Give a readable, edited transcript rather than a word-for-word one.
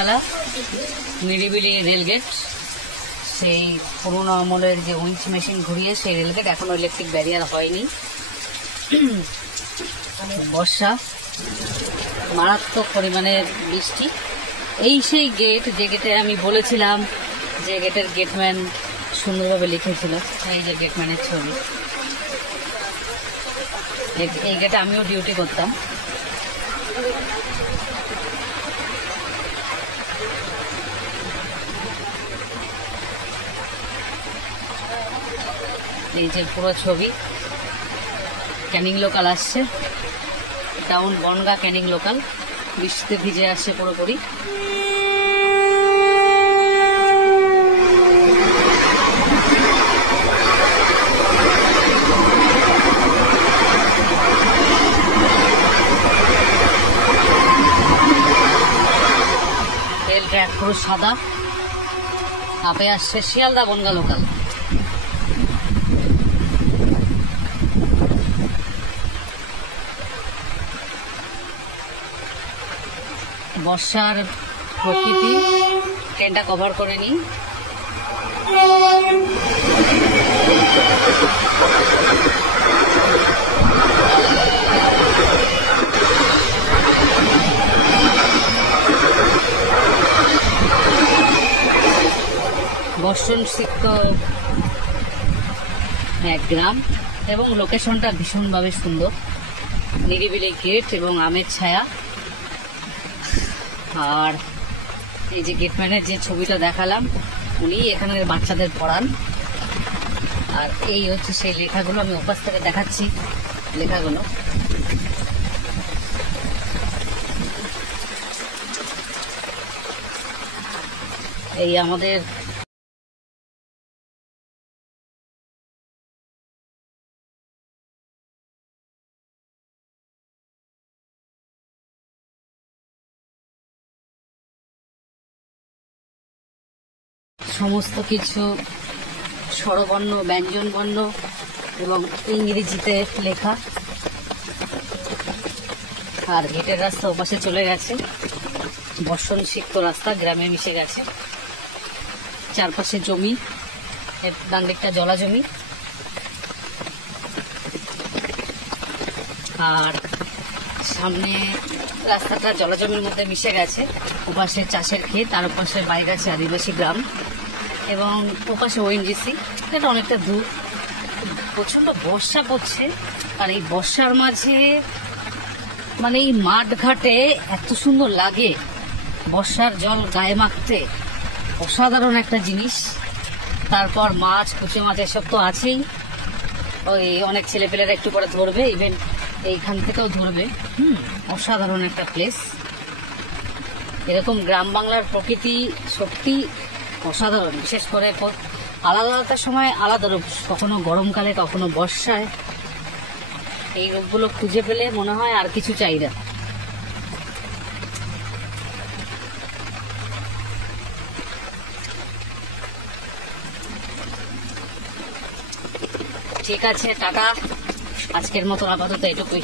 সকালবেলা নিরিবিলি রেলগেট, সেই পুরোনো আমলের যে উইঞ্চ মেশিন ঘুরিয়ে সেই রেলগেট, এখনো ইলেকট্রিক ব্যারিয়ার হয়নি। বর্ষা, মারাত্মক পরিমাণের বৃষ্টি। এই সেই গেট, যে গেটে আমি বলেছিলাম যে গেটের গেটম্যান সুন্দরভাবে লিখেছিল, এই যে গেটম্যানের ছবি। এই গেটে আমিও ডিউটি করতাম। এই যে পুরো ছবি, ক্যানিং লোকাল আসছে, টাউন বনগা ক্যানিং লোকাল বৃষ্টিতে ভিজে আসছে পুরোপুরি। রেল ট্র্যাক পুরো সাদা। আপে আসছে শিয়ালদা বনগা লোকাল। বর্ষার প্রকৃতি ট্রেনটা কভার করে নিই। বর্ষণ সিক্ত এক গ্রাম এবং লোকেশনটা ভীষণভাবে সুন্দর। নিরিবিলি গেট এবং আমের ছায়া। আর এই যে গেটম্যানের যে ছবিটা দেখালাম, উনি এখানের বাচ্চাদের পড়ান। আর এই হচ্ছে সেই লেখাগুলো, আমি ওপাশ থেকে দেখাচ্ছি লেখাগুলো। এই আমাদের সমস্ত কিছু স্বরবর্ণ, ব্যঞ্জন বর্ণ এবং ইংরেজিতে লেখা। আর গেটের রাস্তা ওপাশে চলে গেছে, বর্ষণ সিক্ত রাস্তা গ্রামে মিশে গেছে। চারপাশে জমি, ডান দিকটা জলা জমি। আর সামনে রাস্তাটা জলাজমির মধ্যে মিশে গেছে। ওপাশে চাষের ক্ষেত, তার ওপাশে বাইক আছে আদিবাসী গ্রাম এবং ওপাশে ওএনজিসি। এটা অনেকটা দূর। প্রচন্ড বর্ষা পড়ছে, আর এই বর্ষার মাঝে মানে এই মাঠ ঘাটে এত সুন্দর লাগে, বর্ষার জল গায়ে মাখতে অসাধারণ একটা জিনিস। তারপর মাছ, কুচে মাছ এসব তো আছেই। ওই অনেক ছেলেপেলেরা একটু করে ধরবে, ইভেন এইখান থেকেও ধরবে। অসাধারণ একটা প্লেস। এরকম গ্রাম বাংলার প্রকৃতি সত্যি অসাধারণ। বিশেষ করে আলাদা আলাদা সময় আলাদা রূপ, কখনো গরমকালে, কখনো বর্ষায়। এই রূপগুলো খুঁজে পেলে মনে হয় আর কিছু চাই না। ঠিক আছে, টাটা। আজকের মতো আপাতত এটুকুই।